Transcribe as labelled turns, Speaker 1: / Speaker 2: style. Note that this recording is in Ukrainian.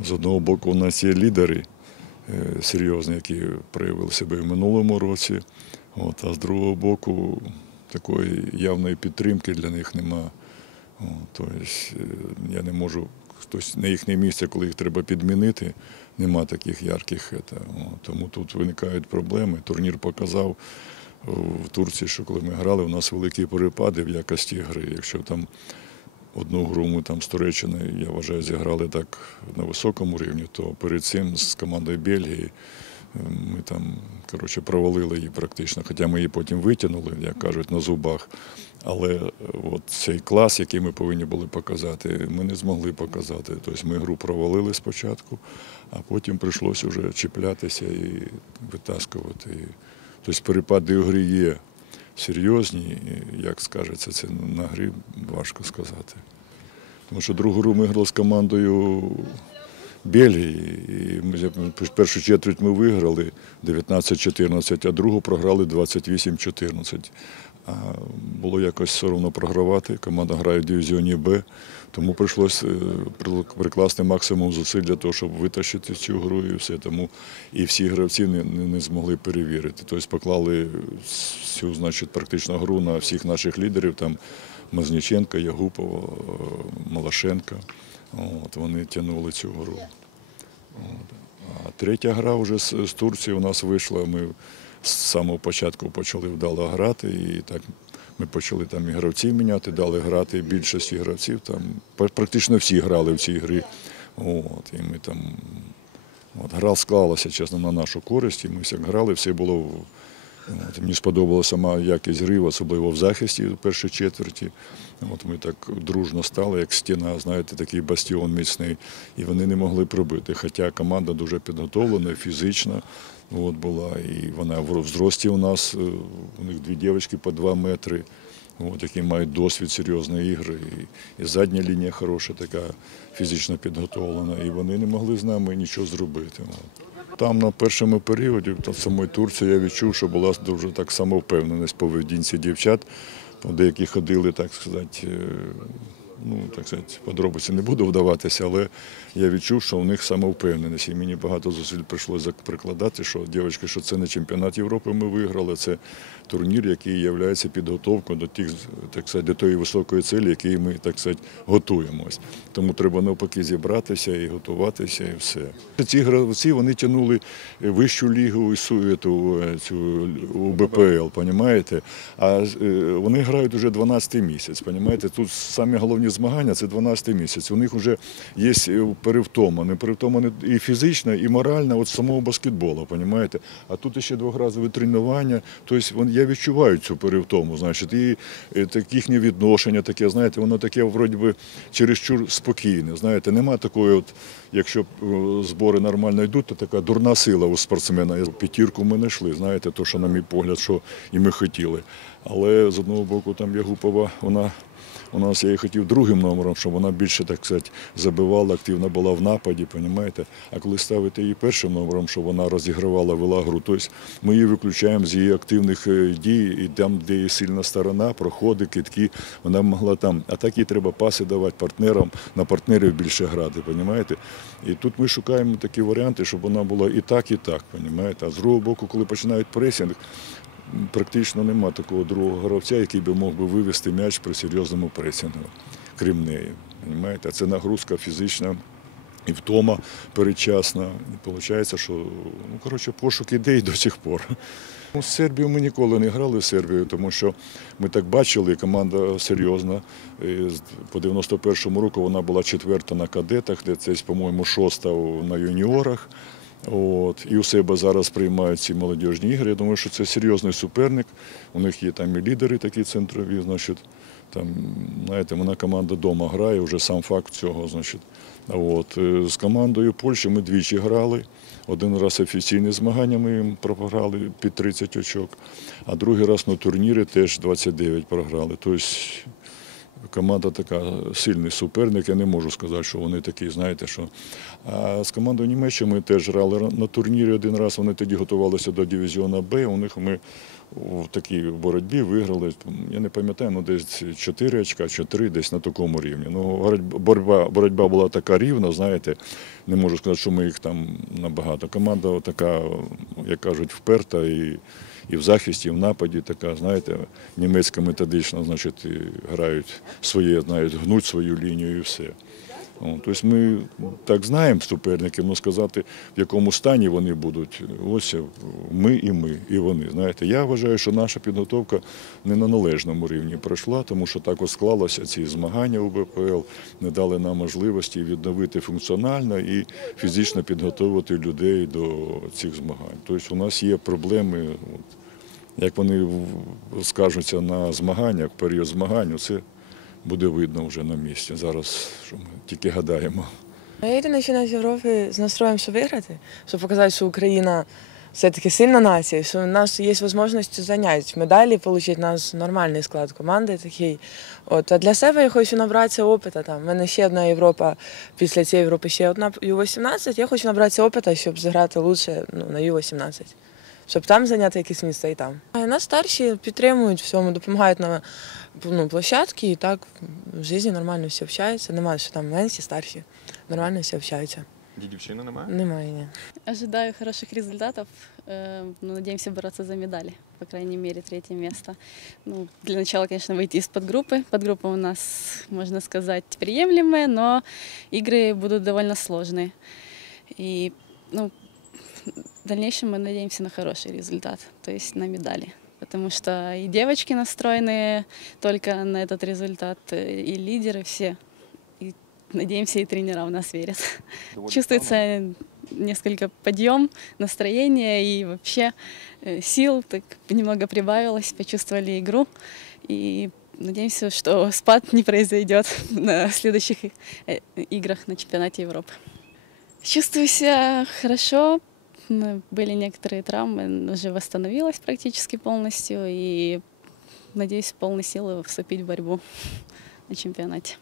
Speaker 1: З одного боку, у нас є лідери е, серйозні, які проявили себе в минулому році. От, а з другого боку, такої явної підтримки для них нема. Тобто, е, я не можу хтось на їхнє місце, коли їх треба підмінити, нема таких ярких. Це, тому тут виникають проблеми. Турнір показав в Турції, що коли ми грали, у нас великі перепади в якості гри. Якщо там одну гру ми там з Туреччиною, я вважаю, зіграли так на високому рівні, то перед цим з командою Бельгії е, ми там коротше, провалили її практично, хоча ми її потім витягнули, як кажуть, на зубах. Але е, от цей клас, який ми повинні були показати, ми не змогли показати. Тобто ми гру провалили спочатку, а потім прийшлося вже чіплятися і витаскувати. Тобто перепади у грі є серйозні, як скажеться, це на грі важко сказати. Тому що другу гру ми грали з командою Бельгії. І першу четверть ми виграли 19-14, а другу програли 28-14. А було якось соромно програвати. Команда грає в дивізіоні Б, тому прийшлося прикласти максимум зусиль для того, щоб витащити цю гру і все. Тому і всі гравці не, не, не змогли перевірити. Тобто поклали всю, значить, практично гру на всіх наших лідерів, там Мазніченка, Ягупова, е, Малашенка. От, вони тягнули цю гру. От. А третя гра вже з, з Турції у нас вийшла. Ми з самого початку почали вдало грати, і так ми почали там і гравців міняти, дали грати більшості гравців. Там практично всі грали в цій грі. От, і ми там От, гра склалася, чесно, на нашу користь, і ми всі грали, все було. Мені сподобалася сама якість гри, особливо в захисті в першій четверті. От ми так дружно стали, як стіна, знаєте, такий бастіон міцний, і вони не могли пробити. Хоча команда дуже підготовлена, фізична от була, і вона в зрості у нас, е, у них дві дівчатки по два метри. От, які мають досвід серйозної ігри. І, і задня лінія хороша, така фізично підготовлена. І вони не могли з нами нічого зробити. От. Там на першому періоді, та в самої Турції, я відчув, що була дуже так самовпевненість поведінці дівчат. Там Деякі ходили, так сказати, е, ну, так сказати, подробиці не буду вдаватися, але я відчув, що у них самовпевненість. І мені багато зусиль прийшлося прикладати, що дівчатки, що це не чемпіонат Європи ми виграли, це турнір, який є підготовкою до тих, так сказати, до тої високої цілі, які ми так сказати, готуємось. Тому треба навпаки зібратися і готуватися, і все. Ці гравці вони тягнули вищу лігу і су- ту, цю у БПЛ, понімаєте? А е, вони грають уже 12 місяць. Понімаєте? Тут самі головні змагання це 12 місяць. У них вже є перевтома, не перевтома і фізична, і моральна от самого баскетболу, понімаєте? А тут ще двохразове тренування. Тобто я відчуваю цю перевтому, значить, і е, їхнє відношення таке, знаєте, воно таке вроді би чересчур спокійне. Знаєте, нема такої, от, якщо е, збори нормально йдуть, то така дурна сила у спортсмена. П'ятірку ми не йшли, знаєте, то, що, на мій погляд, що і ми хотіли. Але з одного боку, там Ягупова, вона у нас я її хотів другим номером, щоб вона більше, так сказати, забивала, активна була в нападі, понімаєте? А коли ставити її першим номером, щоб вона розігравала, вела гру, тобто ми її виключаємо з її активних е, дій, і там, де є сильна сторона, проходи, китки, вона могла там. А так їй треба паси давати партнерам, на партнерів більше грати, понімаєте? І тут ми шукаємо такі варіанти, щоб вона була і так, і так, понімаєте? А з другого боку, коли починають пресінг, практично нема такого другого гравця, який би мог би вивести м'яч при серйозному пресінгу, крім неї. Понімаєте? А це нагрузка фізична і втома передчасна. І виходить, що ну, коротше, пошук ідей до сих пор. Ну, З Сербією ми ніколи не грали в Сербію, тому що ми так бачили, команда серйозна. І По 91-му року вона була четверта на кадетах, де це, по-моєму, шоста на юніорах. От, і у себе зараз приймають ці молодіжні ігри. Я думаю, що це серйозний суперник. У них є там і лідери такі центрові, значить, там, знаєте, вона команда вдома грає, вже сам факт цього, значить. От, е, з командою Польщі ми двічі грали. Один раз офіційні змагання ми їм програли під 30 очок, а другий раз на турнірі теж 29 програли. Тобто команда така сильний суперник. Я не можу сказати, що вони такі, знаєте, що. А з командою Німеччини ми теж грали на турнірі один раз. Вони тоді готувалися до дивізіона Б. У них ми в такій боротьбі виграли. Я не пам'ятаю, ну десь 4 очка, чи 3, десь на такому рівні. Ну, боротьба, боротьба була така рівна, знаєте, не можу сказати, що ми їх там набагато. Команда така, як кажуть, вперта і, і в захисті, і в нападі така, знаєте, німецька методична, значить, грають своє, знають, гнуть свою лінію і все. О, Тобто ми так знаємо суперників, але сказати, в якому стані вони будуть, ось ми і ми, і вони. Знаєте, я вважаю, що наша підготовка не на належному рівні пройшла, тому що так ось склалося ці змагання у БПЛ, не дали нам можливості відновити функціонально і фізично підготовити людей до цих змагань. Тобто у нас є проблеми. Як вони скажуться на змаганнях, період змагань, це буде видно вже на місці. Зараз що ми тільки гадаємо.
Speaker 2: Ну, Я йду на чемпіонат Європи з настроєм, що виграти, щоб показати, що Україна все-таки сильна нація, що у нас є можливість зайняти медалі, отримати нас нормальний склад команди такий. От, а для себе я хочу набратися опиту. Там. У мене ще одна Європа, після цієї Європи ще одна Ю-18. Я хочу набратися опиту, щоб зіграти краще ну, на Ю-18. Щоб там зайняти якесь місце і там. А нас старші підтримують в всьому, допомагають на ну, площадці, і так в житті нормально всі общаються. Немає, що там менші, старші. Нормально всі общаються.
Speaker 3: Дідівчини немає?
Speaker 2: Немає ні.
Speaker 4: Ожидаю хороших результатов. Э, ну, надеемся бороться за медали, по крайней мере, третье место. Ну, для начала, конечно, выйти из подгруппы. Подгруппа у нас, можно сказать, приемлемая, но игры будут довольно сложные. И ну, в дальнейшем мы надеемся на хороший результат, то есть на медали. Потому что и девочки настроены только на этот результат, и лидеры все. И надеемся, и тренера в нас верят. Чувствуется несколько подъем настроения и вообще э, сил так немного прибавилось, почувствовали игру и надеемся, что спад не произойдет на следующих э, играх на чемпионате Европы.
Speaker 5: Чувствую себя хорошо. М, Были некоторые травмы, но уже восстановилась практически полностью и надеюсь в полной силы вступить в борьбу на чемпионате.